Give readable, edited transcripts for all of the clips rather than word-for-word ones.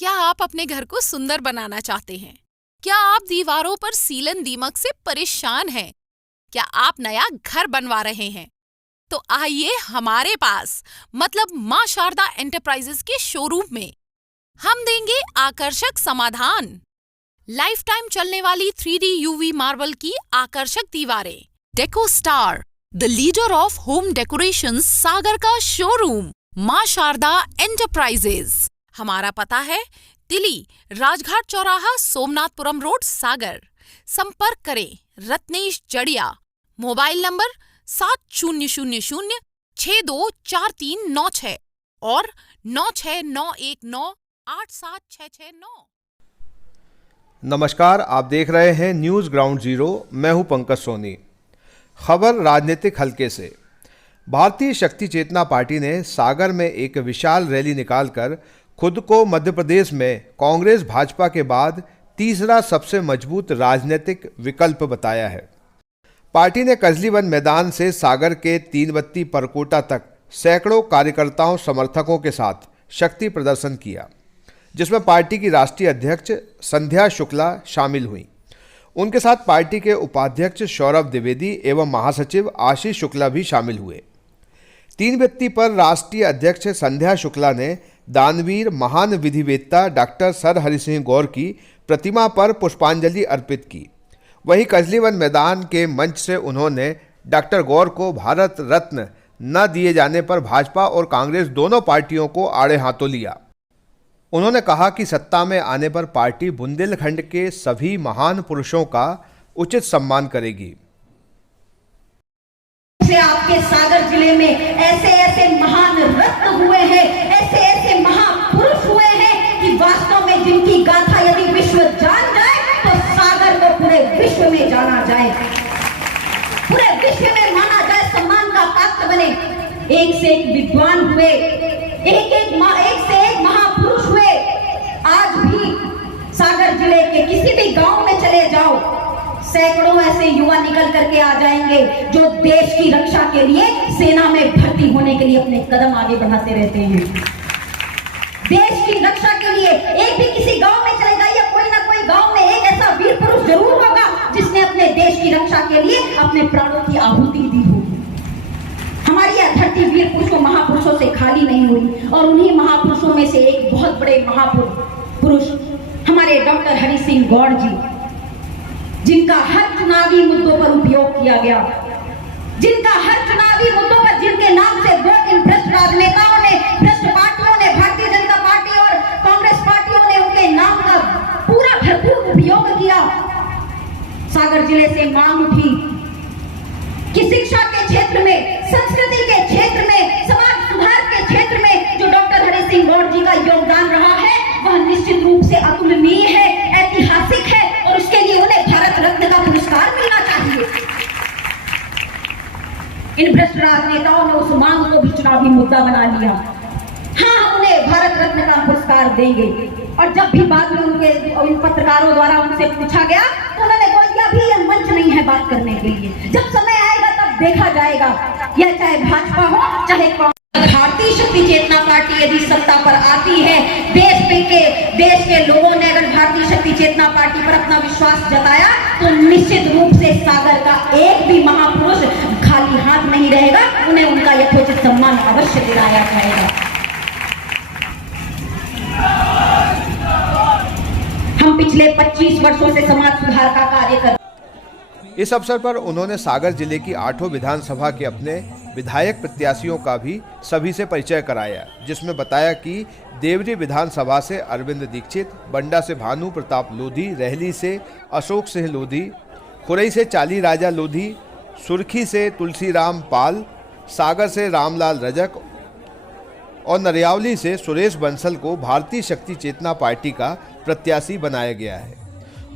क्या आप अपने घर को सुंदर बनाना चाहते हैं? क्या आप दीवारों पर सीलन दीमक से परेशान हैं? क्या आप नया घर बनवा रहे हैं? तो आइए हमारे पास मतलब मां शारदा एंटरप्राइजेस के शोरूम में हम देंगे आकर्षक समाधान। लाइफ टाइम चलने वाली 3D UV मार्बल की आकर्षक दीवारें। Deco Star, the leader of home decoration, Sagar का शोरूम मां शारदा एंटरप्राइजेस। हमारा पता है तिली, राजघाट चौराहा, सोमनाथपुरम रोड, सागर। संपर्क करें रत्नेश जड़िया। मोबाइल नंबर 7000624396 और 9691987669। नमस्कार, आप देख रहे हैं न्यूज़ ग्राउंड जीरो। मैं हूं पंकज सोनी। खबर राजनीतिक हलके से। भारतीय शक्ति चेतना पार्टी ने सागर में एक विशाल रैली निकालकर खुद को मध्य प्रदेश में कांग्रेस भाजपा के बाद तीसरा सबसे मजबूत राजनीतिक विकल्प बताया है। पार्टी ने कजलीवन मैदान से सागर के तीनबत्ती परकोटा तक सैकड़ों कार्यकर्ताओं समर्थकों के साथ शक्ति प्रदर्शन किया, जिसमें पार्टी की राष्ट्रीय अध्यक्ष संध्या शुक्ला शामिल हुई। उनके साथ पार्टी के उपाध्यक्ष सौरभ द्विवेदी एवं महासचिव आशीष शुक्ला भी शामिल हुए। तीनबत्ती पर राष्ट्रीय अध्यक्ष संध्या शुक्ला ने दानवीर महान विधिवेत्ता डॉक्टर सर हरि सिंह गौर की प्रतिमा पर पुष्पांजलि अर्पित की। वहीं कजलीवन मैदान के मंच से उन्होंने डॉक्टर गौर को भारत रत्न न दिए जाने पर भाजपा और कांग्रेस दोनों पार्टियों को आड़े हाथों लिया। उन्होंने कहा कि सत्ता में आने पर पार्टी बुंदेलखंड के सभी महान पुरुषों का उचित सम्मान करेगी। आपके सागर जिले में ऐसे ऐसे महान रत्न हुए हैं, ऐसे ऐसे महापुरुष हुए हैं कि वास्तव में जिनकी गाथा यदि विश्व जान जाए तो सागर को पूरे विश्व में जाना जाए, पूरे विश्व में माना जाए, सम्मान का पात्र बने। एक से एक विद्वान हुए, एक से एक महापुरुष हुए। आज भी सागर जिले के किसी भी गांव में चले जाओ, सैकड़ों ऐसे युवा निकल करके आ जाएंगे जो देश की रक्षा के लिए सेना में भर्ती होने के लिए अपने कदम आगे बढ़ाते रहते हैं। देश की रक्षा के लिए एक भी किसी गांव में चले जाइए, कोई ना कोई गांव में एक ऐसा वीर पुरुष जरूर होगा जिसने अपने देश की रक्षा के लिए अपने प्राणों की आहुति दी होगी। हमारी यह धरती वीर पुरुषों महापुरुषों से खाली नहीं हुई और उन्हीं महापुरुषों में से एक बहुत बड़े महापुरुष हमारे डॉक्टर हरि सिंह गौर जी, जिनका हर चुनावी मुद्दों पर उपयोग किया गया, जिनका हर चुनावी मुद्दों पर, जिनके नाम से दो तीन भ्रष्ट राजनेताओं ने, भ्रष्ट पार्टियों ने, भारतीय जनता पार्टी और कांग्रेस पार्टियों ने उनके नाम का पूरा भरपूर उपयोग किया। सागर जिले से मांग उठी कि शिक्षा के क्षेत्र में, संस्कृति के क्षेत्र में, समाज सुधार के क्षेत्र में जो डॉक्टर हरि सिंह गौर जी का योगदान रहा है वह निश्चित रूप से अतुलनीय है, ऐतिहासिक है और उसके लिए उन्हें भारत रत्न का पुरस्कार मिलना चाहिए। इन भ्रष्ट राजनेताओं ने उस मांग को भी चुनावी मुद्दा बना लिया। हाँ, उन्हें भारत रत्न का पुरस्कार देंगे। और जब भी बाद में उन पत्रकारों द्वारा उनसे पूछा गया तो उन्होंने बोल दिया अभी यह मंच नहीं है बात करने के लिए, जब समय आएगा तब देखा जाएगा। यह चाहे भाजपा हो चाहे भारतीय शक्ति चेतना पार्टी यदि सत्ता पर आती है, देश के लोगों ने अगर भारतीय शक्ति चेतना पार्टी पर अपना विश्वास जताया तो निश्चित रूप से सागर का एक भी महापुरुष खाली हाथ नहीं रहेगा, उन्हें उनका यथोचित सम्मान अवश्य दिलाया जाएगा। हम पिछले 25 वर्षों से समाज सुधार का कार्य कर। इस अवसर पर उन्होंने सागर जिले की 8 विधानसभा के अपने विधायक प्रत्याशियों का भी सभी से परिचय कराया, जिसमें बताया कि देवरी विधानसभा से अरविंद दीक्षित, बंडा से भानु प्रताप लोधी, रहली से अशोक सिंह लोधी, खुरई से चाली राजा लोधी, सुर्खी से तुलसीराम पाल, सागर से रामलाल रजक और नरियावली से सुरेश बंसल को भारतीय शक्ति चेतना पार्टी का प्रत्याशी बनाया गया है।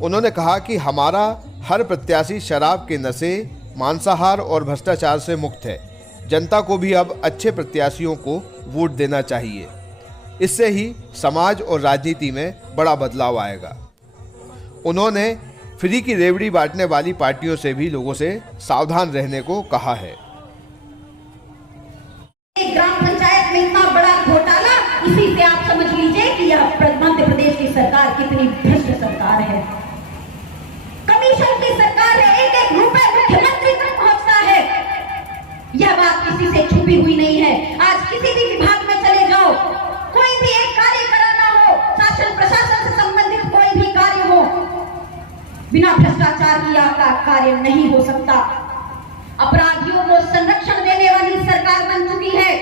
उन्होंने कहा कि हमारा हर प्रत्याशी शराब के नशे, मांसाहार और भ्रष्टाचार से मुक्त है। जनता को भी अब अच्छे प्रत्याशियों को वोट देना चाहिए। इससे ही समाज और राजनीति में बड़ा बदलाव आएगा। उन्होंने फ्री की रेवड़ी बांटने वाली पार्टियों से भी लोगों से सावधान रहने को कहा है। ग्राम पंचायत में इतना बड़ा घोटाला इसी से आप समझ लीजिए कि यह मध्य प्रदेश की सरकार कितनी भ्रष्ट सरकार है। कमीशन की सरकार है, एक एक रुपए मुख्यमंत्री तक पहुंचता है। यह बात किसी से छुपी हुई नहीं है। आज किसी भी विभाग में चले जाओ, कोई भी एक कार्य कराना हो, शासन प्रशासन से संबंधित कोई भी कार्य हो, बिना भ्रष्टाचार किया का कार्य नहीं हो सकता। अपराधियों को संरक्षण देने वाली सरकार बन चुकी है।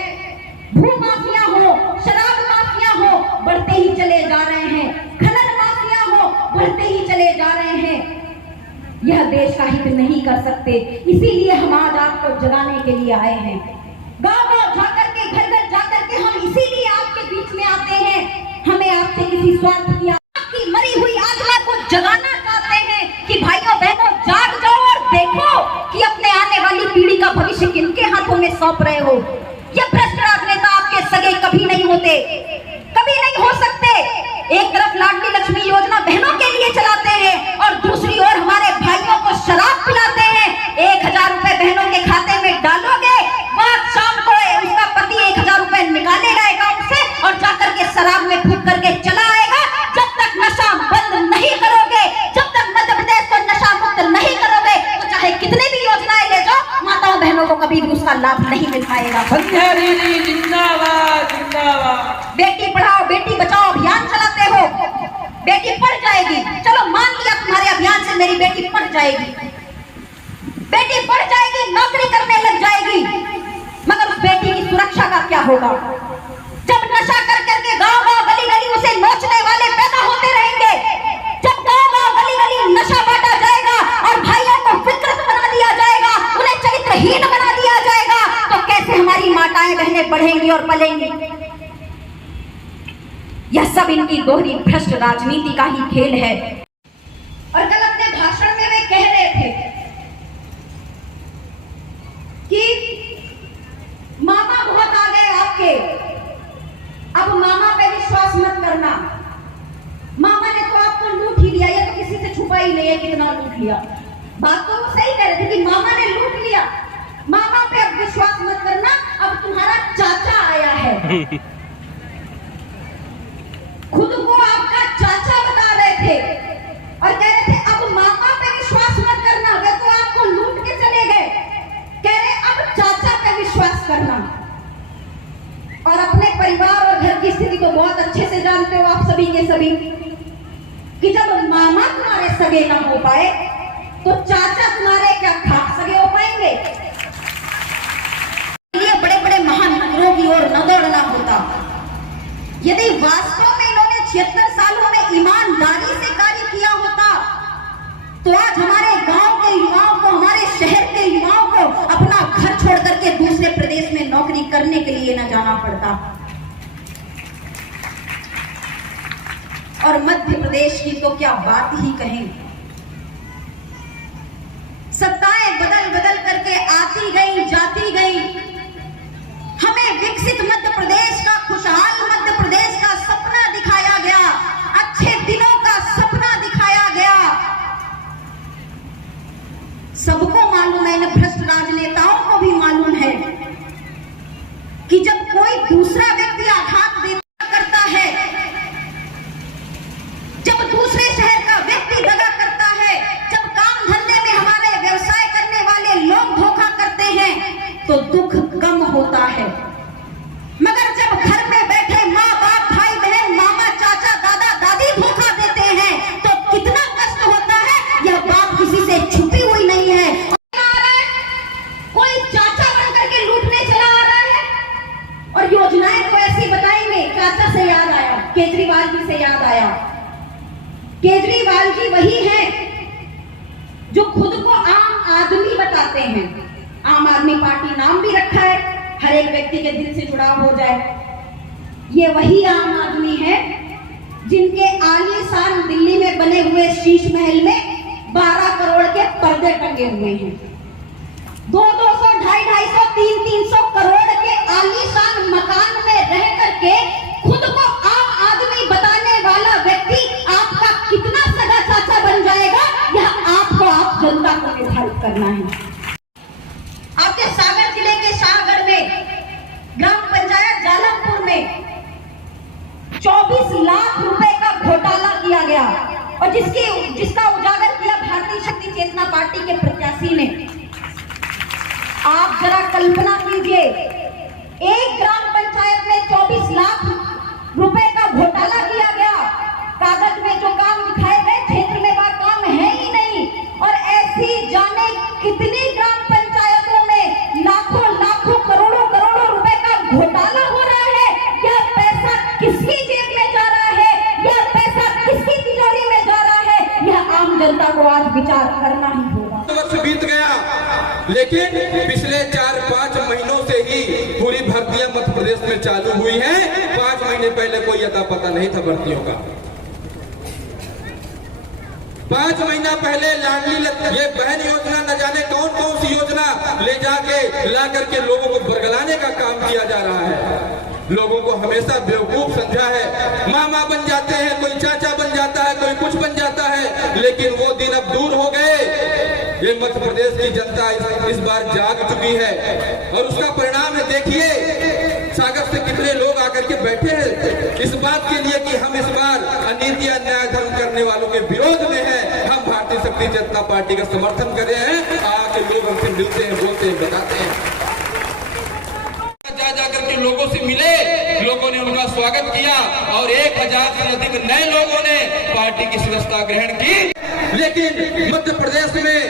भू माफिया हो, शराब माफिया हो, बढ़ते ही चले जा रहे हैं। खनन माफिया हो, बढ़ते ही चले जा रहे हैं। यह देश का हित नहीं कर सकते, इसीलिए हम आज आपको जगाने के लिए आए हैं। गांव-गांव जाकर के, घर-घर जाकर के हम इसीलिए आपके बीच में आते हैं। हमें आपसे किसी स्वार्थ की, आपकी मरी हुई आत्मा को जगाना चाहते हैं कि भाइयों बहनों जाग जाओ और देखो कि अपने आने वाली पीढ़ी का भविष्य किनके हाथों में सौंप रहे हो। ये भ्रष्ट राजनेता आपके सगे कभी नहीं होते, कभी नहीं हो सकते। एक तरफ लाडली लक्ष्मी योजना बहनों के लिए चलाते हैं और दूसरी ओर हमारे भाइयों को शराब पिलाते हैं। 1000 रुपए बहनों के खाते में डालोगे, बाद शाम को उसका पति 1000 रुपए निकालेगा अकाउंट से और जाकर के शराब में फूंक करके चला आएगा। जब तक नशा बंद नहीं करोगे, जब तक मध्य प्रदेश को नशा मुक्त नहीं करोगे, तो चाहे कितने भी योजनाएं ले जाओ, माताओं बहनों को कभी भी उसका लाभ नहीं मिल पाएगा। जिंदाबाद जिंदाबाद। बेटी पढ़ाओ बेटी बचाओ अभियान चलाते हो, बेटी पढ़ जाएगी। चलो मान लिया तुम्हारे अभियान से मेरी बेटी पढ़ जाएगी, बेटी पढ़ जाएगी, नौकरी करने लग जाएगी, मगर उस बेटी की सुरक्षा का क्या होगा? जब नशा कर करके गांव-गांव गली-गली उसे नोचने वाले पैदा होते रहेंगे, जब गांव-गांव गली-गली नशा बांटा जाएगा और भाइयों को विकृत बना दिया जाएगा, उन्हें चरित्रहीन बना दिया जाएगा, तो कैसे हमारी माताएं बहनें बढ़ेंगी और पलेंगी? यह सब इनकी दोहरी भ्रष्ट राजनीति का ही खेल है। और कल अपने भाषण में वे कह रहे थे कि मामा बहुत आ गए आपके, अब मामा पे विश्वास मत करना। मामा ने तो आपको लूट ही लिया, ये तो किसी से छुपा ही नहीं है कितना लूट लिया। बात तो वो सही कह रहे थे कि मामा ने लूट लिया, मामा पे अब विश्वास मत करना, अब तुम्हारा चाचा आया है। खुद को आपका चाचा बता रहे थे और कह रहे थे अब मामा पे विश्वास मत करना, वे तो आपको लूट के चले गए, कह रहे अब चाचा पे विश्वास करना। और अपने परिवार और घर की स्थिति को बहुत अच्छे से जानते हो आप सभी के सभी कि जब मामा तुम्हारे सगे ना हो पाए तो चाचा तुम्हारे क्या खाक सगे हो पाएंगे? ये बड़े बड़े महान नगरों की ओर न दौड़ना होता। यदि वास्तव में इन्होंने 76 सालों में ईमानदारी से कार्य किया होता तो आज हमारे गांव के युवाओं को, हमारे शहर के युवाओं को अपना घर छोड़ करके दूसरे प्रदेश में नौकरी करने के लिए न जाना पड़ता। और मध्य प्रदेश की तो क्या बात ही कहें। सत्ताएं बदल बदल करके आती गई, जाती गई। हमें विकसित मध्य प्रदेश का, खुशहाल मध्य प्रदेश का सपना दिखाया गया, अच्छे दिनों का सपना दिखाया गया। सबको मालूम है, इन भ्रष्ट राजनेताओं को भी मालूम है कि जब कोई दूसरा व्यक्ति आघात देता करता है, जब दूसरे शहर का व्यक्ति दगा करता है, जब काम धंधे में हमारे व्यवसाय करने वाले लोग धोखा करते हैं तो दुख कम होता है। मगर जब घर में बैठे माँ बाप, भाई बहन, मामा चाचा, दादा दादी धोखा देते हैं तो कितना कष्ट होता है, यह बात किसी से छुपी हुई नहीं है। कोई चाचा बन करके लूटने चला आ रहा है और योजनाएं को ऐसी बताएंगे। चाचा से याद आया, केजरीवाल जी से याद आया। केजरीवाल जी वही हैं जो खुद को आम आदमी बताते हैं। आम आदमी पार्टी नाम भी रखा है, हर एक व्यक्ति के दिल से जुड़ाव हो जाए। ये वही आम आदमी है जिनके आलीशान दिल्ली में बने हुए शीश महल में 12 करोड़ के पर्दे टंगे हुए हैं। 200, 250, 300 करोड़ के आलीशान मकान में रह करके खुद को आम आदमी बताने वाला व्यक्ति आपका कितना सगा चाचा बन जाएगा, यह आपको, आप जनता को निर्धारित करना है। आपके सागर जिले के शाहगढ़ में, ग्राम पंचायत जालमपुर में 24 लाख रुपए का घोटाला किया गया और जिसका उजागर किया भारतीय शक्ति चेतना पार्टी के प्रत्याशी ने। आप जरा कल्पना कीजिए, एक ग्राम पंचायत में 24 लाख रुपए का घोटाला किया गया। कागज में जो काम दिखाए गए क्षेत्र में वह काम है ही नहीं, और ऐसी जाने कितनी ग्राम पंचायतों में लाखों लाखों करोड़ों करोड़ों रुपए का घोटाला हो रहा है। यह पैसा किसकी जेब में जा रहा है, यह पैसा किसकी तिजोरी में जा रहा है, यह आम जनता को आज विचार करना ही होगा। वर्ष बीत गया, लेकिन पिछले 4-5 महीनों से ही पूरी भर्तियां मध्य प्रदेश में चालू हुई हैं। 5 महीने पहले कोई अता पता नहीं था भर्तियों का। 5 महीना पहले लाडली ये बहन योजना न जाने कौन कौन सी योजना ले जाके ला करके लोगों को बरगलाने का काम किया जा रहा है। लोगों को हमेशा बेवकूफ समझा है। मामा बन जाते हैं, कोई चाचा बन जाता है, कोई कुछ बन जाता है, लेकिन वो दिन अब दूर हो गए। ये मध्य प्रदेश की जनता इस बार जाग चुकी है और उसका परिणाम है। देखिए सागर से कितने लोग आकर के बैठे हैं इस बात के लिए कि हम इस बार अनीति अन्याय धर्म करने वालों के विरोध में हैं। हम भारतीय शक्ति चेतना पार्टी का समर्थन कर रहे हैं। आके लोग हमसे मिलते हैं, बोलते हैं, बताते हैं। जा करके लोगों से मिले, लोगों ने उनका स्वागत किया और 1000 से अधिक नए लोगों ने पार्टी की सदस्यता ग्रहण की। लेकिन मध्य प्रदेश में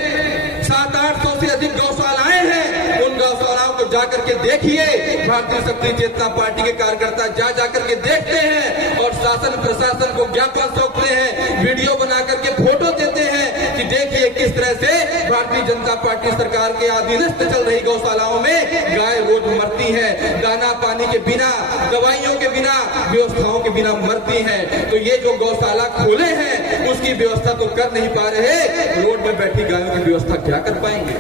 700-800 से अधिक गौशालाएं हैं। उन गौशालाओं को जाकर के देखिए। भारतीय शक्ति चेतना पार्टी के कार्यकर्ता जा करके देखते हैं और शासन प्रशासन को ज्ञापन सौंपते हैं, वीडियो बना करके फोटो देते हैं कि देखिए किस तरह से भारतीय जनता पार्टी सरकार के अधीनस्थ चल रही गौशालाओं में गाय रोज मरती है, दाना पानी के बिना, दवाइयों के बिना, व्यवस्थाओं के बिना मरती है। तो ये जो गौशाला खोले हैं उसकी व्यवस्था तो कर नहीं पा रहे, रोड में बैठी गायों की व्यवस्था क्या कर पाएंगे?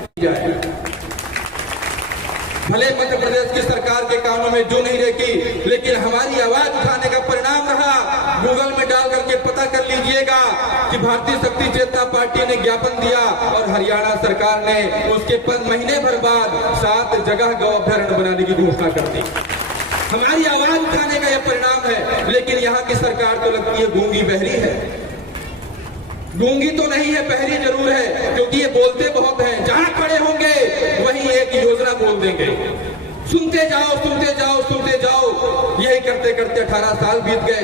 भले मध्य प्रदेश की सरकार के कानों में जो नहीं रखी, लेकिन हमारी आवाज उठाने का परिणाम रहा। गूगल में डाल करके पता कर लीजिएगा कि भारतीय शक्ति चेतना पार्टी ने ज्ञापन दिया और हरियाणा सरकार ने उसके महीने भर बाद 7 जगह गौ अभ्यारण्य बनाने की घोषणा कर दी। हमारी आवाज उठाने का यह परिणाम है। लेकिन यहाँ की सरकार तो लगती है गूंगी बहरी है। गूंगी तो नहीं है, बहरी जरूर है, क्योंकि ये बोलते बहुत हैं। जहां खड़े होंगे वहीं एक योजना बोल देंगे, सुनते जाओ सुनते जाओ सुनते जाओ। यही करते करते 18 साल बीत गए।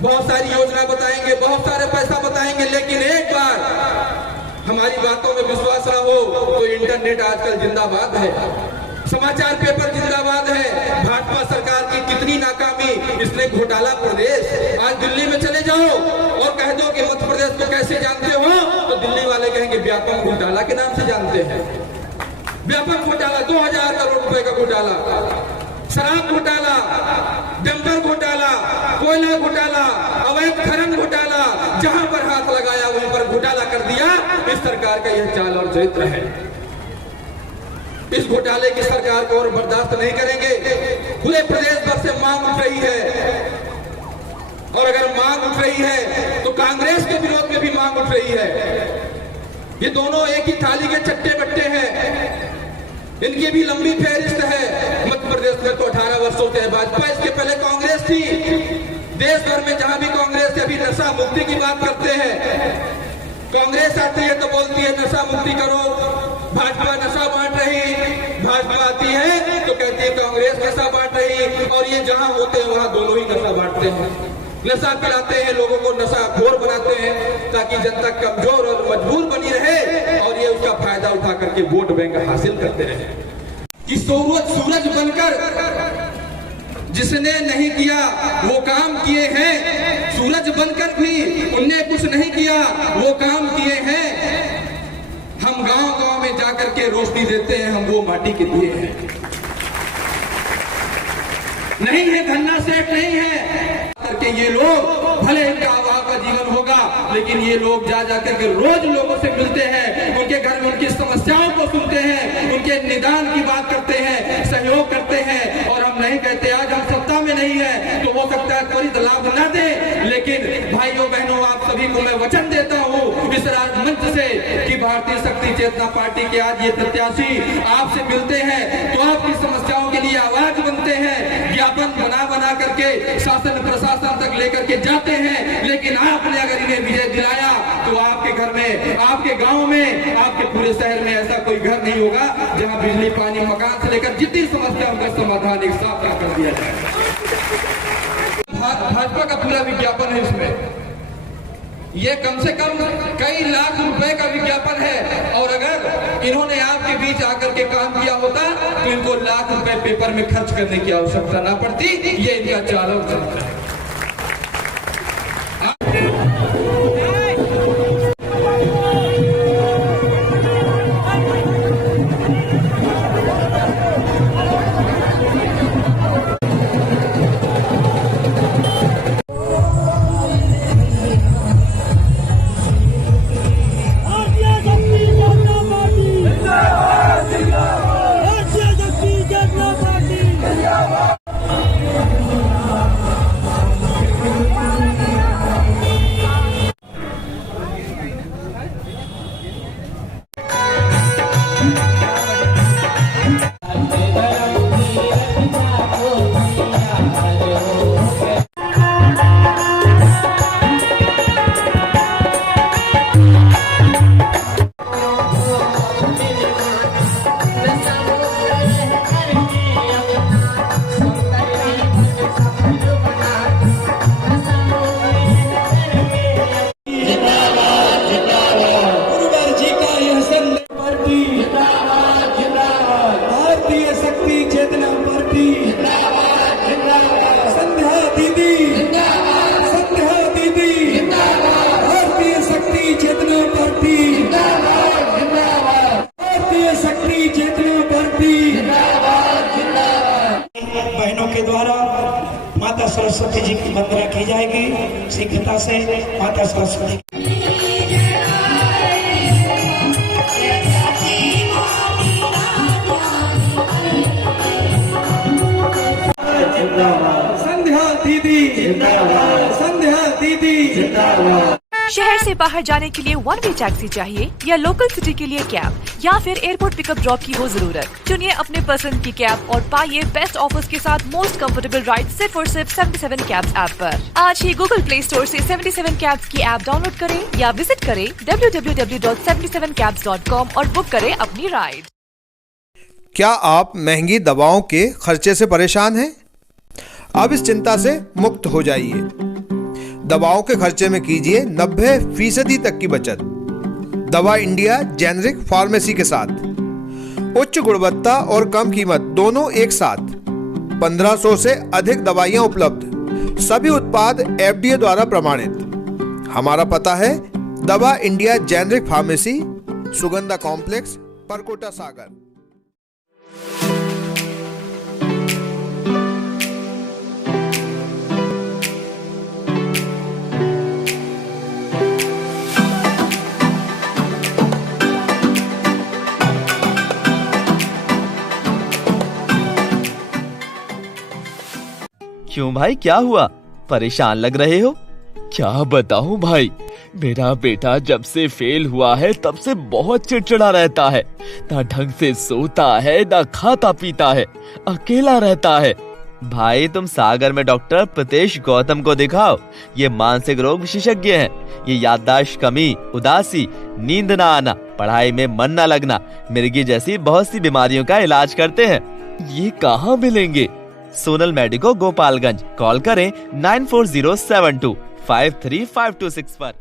बहुत सारी योजना बताएंगे, बहुत सारे पैसा बताएंगे, लेकिन एक बार हमारी बातों में विश्वास ना हो तो इंटरनेट आजकल जिंदाबाद है, समाचार पेपर जिंदाबाद है। भाजपा सरकार की कितनी नाकामी, इसने घोटाला प्रदेश। आज दिल्ली में चले जाओ और कह दो कि मध्य प्रदेश को कैसे जानते हो, तो दिल्ली वाले कहेंगे व्यापक घोटाला के नाम से जानते हैं। व्यापक घोटाला, 2000 करोड़ रुपए का घोटाला, शराब घोटाला, डंपर घोटाला, कोयला घोटाला, अवैध खनन घोटाला, जहां पर हाथ लगाया वहीं पर घोटाला कर दिया। इस सरकार का यह चाल और चरित्र है। इस घोटाले की सरकार को और बर्दाश्त नहीं करेंगे। पूरे प्रदेश भर से मांग उठ रही है, और अगर मांग उठ रही है तो कांग्रेस के विरोध में भी मांग उठ रही है। ये दोनों एक ही थाली के चट्टे बट्टे हैं, इनकी भी लंबी फहरिस्त है। मध्य प्रदेश में तो 18 वर्षों से है भाजपा, इसके पहले कांग्रेस थी। देश भर में जहां भी कांग्रेस है, अभी नशा मुक्ति की बात करते हैं। कांग्रेस आती है तो बोलती है नशा मुक्ति करो, भाजपा नशा बांट रही। भाजपा आती है तो कहती है कांग्रेस नशा बांट रही, और ये जहां होते हैं वहां दोनों ही नशा बांटते हैं। नशा पिलाते हैं, लोगों को नशा खोर बनाते हैं ताकि जनता कमजोर और मजबूर बनी रहे, और ये उसका फायदा उठा करके वोट बैंक हासिल करते रहे। कि सूरज बनकर जिसने नहीं किया वो काम किए हैं, सूरज बनकर भी उनने कुछ नहीं किया वो काम किए हैं। हम गांव-गांव में जाकर के रोशनी देते हैं, हम वो माटी के दिए हैं। नहीं है धन्ना सेठ, नहीं है करके ये लोग, भले इनका अभाव का जीवन होगा, लेकिन ये लोग जा करके रोज लोगों से मिलते हैं, उनके घर में उनकी समस्याओं को सुनते हैं, उनके निदान की बात करते हैं, सहयोग करते हैं। और हम नहीं कहते आज हम सत्ता में नहीं है तो हो सकता है त्वरित लाभ न दे, लेकिन भाइयों बहनों आप सभी को मैं वचन देता हूँ इस राजमंच से कि भारतीय शक्ति चेतना पार्टी के आज ये प्रत्याशी आपसे मिलते हैं तो आपकी समस्याओं के लिए आवाज बनते हैं। ज्ञापन बना करके शासन लेकर के जाते हैं, लेकिन आपने अगर इन्हें विजय दिलाया तो आपके घर में, आपके गांव में, आपके पूरे शहर में ऐसा कोई घर नहीं होगा जहां बिजली, पानी, मकान से लेकर जितनी समस्या उनका समाधान एक साथ कर दिया जाए। भाजपा का पूरा विज्ञापन है इसमें, ये कम से कम कई लाख रुपए का विज्ञापन है, और अगर इन्होंने आपके बीच आकर के काम किया होता तो इनको लाख रुपए पेपर में खर्च करने की आवश्यकता ना पड़ती। ये इनका चाल है। बहनों के द्वारा माता सरस्वती जी की वंदना की जाएगी। शीघ्रता से माता सरस्वती संध्या दीदी जिंदाबाद, संध्या दीदी जिंदाबाद। शहर से बाहर जाने के लिए वन वे टैक्सी चाहिए या लोकल सिटी के लिए कैब या फिर एयरपोर्ट पिकअप ड्रॉप की हो जरूरत? चुनिए अपने पसंद की कैब और पाइए बेस्ट ऑफर्स के साथ मोस्ट कंफर्टेबल राइड सिर्फ और सिर्फ 77 कैब्स ऐप पर। आज ही गूगल प्ले स्टोर से 77 कैब्स की ऐप डाउनलोड करें या विजिट करें www.77cabs.com और बुक करें अपनी राइड। क्या आप महंगी दवाओं के खर्चे से परेशान हैं? अब इस चिंता से मुक्त हो जाइए। दवाओं के खर्चे में कीजिए 90% तक की बचत। दवा इंडिया जेनेरिक फार्मेसी के साथ उच्च गुणवत्ता और कम कीमत दोनों एक साथ। 1500 से अधिक दवाइयां उपलब्ध, सभी उत्पाद FDA द्वारा प्रमाणित। हमारा पता है Dawa India generic pharmacy, Sugandha complex, Parkota Sagar. क्यों भाई, क्या हुआ? परेशान लग रहे हो? क्या बताऊं भाई, मेरा बेटा जब से फेल हुआ है तब से बहुत चिड़चिड़ा रहता है। ना ढंग से सोता है, ना खाता पीता है, अकेला रहता है। भाई तुम सागर में डॉक्टर प्रीतेश गौतम को दिखाओ। ये मानसिक रोग विशेषज्ञ हैं। ये याददाश्त कमी, उदासी, नींद ना आना, पढ़ाई में मन ना लगना, मिर्गी जैसी बहुत सी बीमारियों का इलाज करते हैं। ये कहाँ मिलेंगे? सोनल मेडिको, गोपालगंज। कॉल करें 9407253526 पर।